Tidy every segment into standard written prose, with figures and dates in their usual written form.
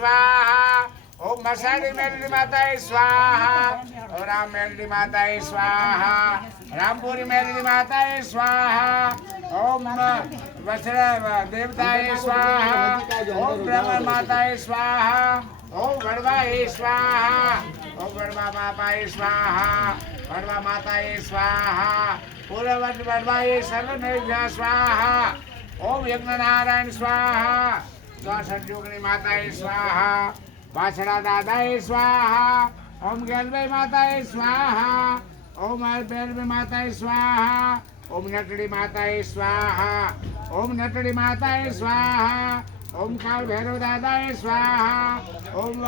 स्वाहा ओम मसाड़ी मेलडी माताए स्वाहा ओम राम मेलडी माताए स्वाहा रामपुरी मेलडी माताए स्वाहा ओम वस्त्र देवताए स्वाहा ओम ब्रह्म माताए स्वाहा ओम वड़वाए स्वाहा ओम वड़वा माताए स्वाहा वड़वा माताए स्वाहा पूरे वड़वाए सर्वनैवेद्य स्वाहा ओम यज्ञ नारायण स्वाहा 64 युगनी माताए स्वाहा बाछड़ा दादाए स्वाहा ओम गेलबाई माताए स्वाहा ओम बेलबाई माताए स्वाहा ओम नटड़ी माताए स्वाहा ओम नटड़ी माताए स्वाहा ओम काल भैरव दादाए स्वाहा ओम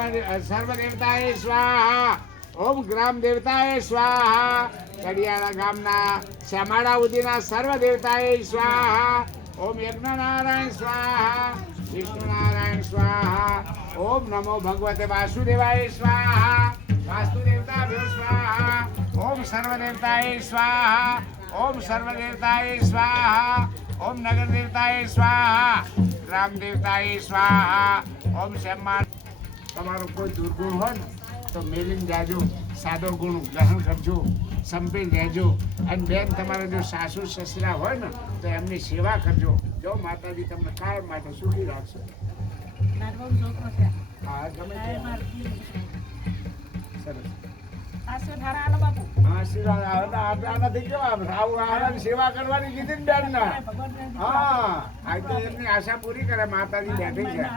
सर्वदेवताए स्वाहा ओम ग्राम देवताए स्वाहा कड़ियाला गामना श्यामाड़ा उदीना सर्वदेवताए स्वाहा ओम यज्ञ नारायण स्वाहा विष्णु नारायण स्वाहा ओम नमो भगवते वासुदेवाय स्वाहा वास्तुदेवताभ्यो स्वाहा ओम सर्वदेवताय स्वाहा ओम सर्वदेवताय स्वाहा ओम नगर देवताय स्वाहा ग्राम देवताय स्वाहा ओम सम्मान તમારો કોઈ દુર્ગુણ હોય ને તો મેલીને જાજો સાદો ગુણ ગ્રહણ કરજો સંપી લેજો અને બેન તમારા જો સાસુ સસરા હોય ને તો એમની સેવા કરજો જો માતાજી તમને કાયમ માટે સુખી રાખશે હા ગમે સરસ આશીર્વાદ આવે આપણે આનાથી કેવા આવું સેવા કરવાની કીધી ને બેન ના હા આ તો એમની આશા પૂરી કરે માતાજી બેઠી છે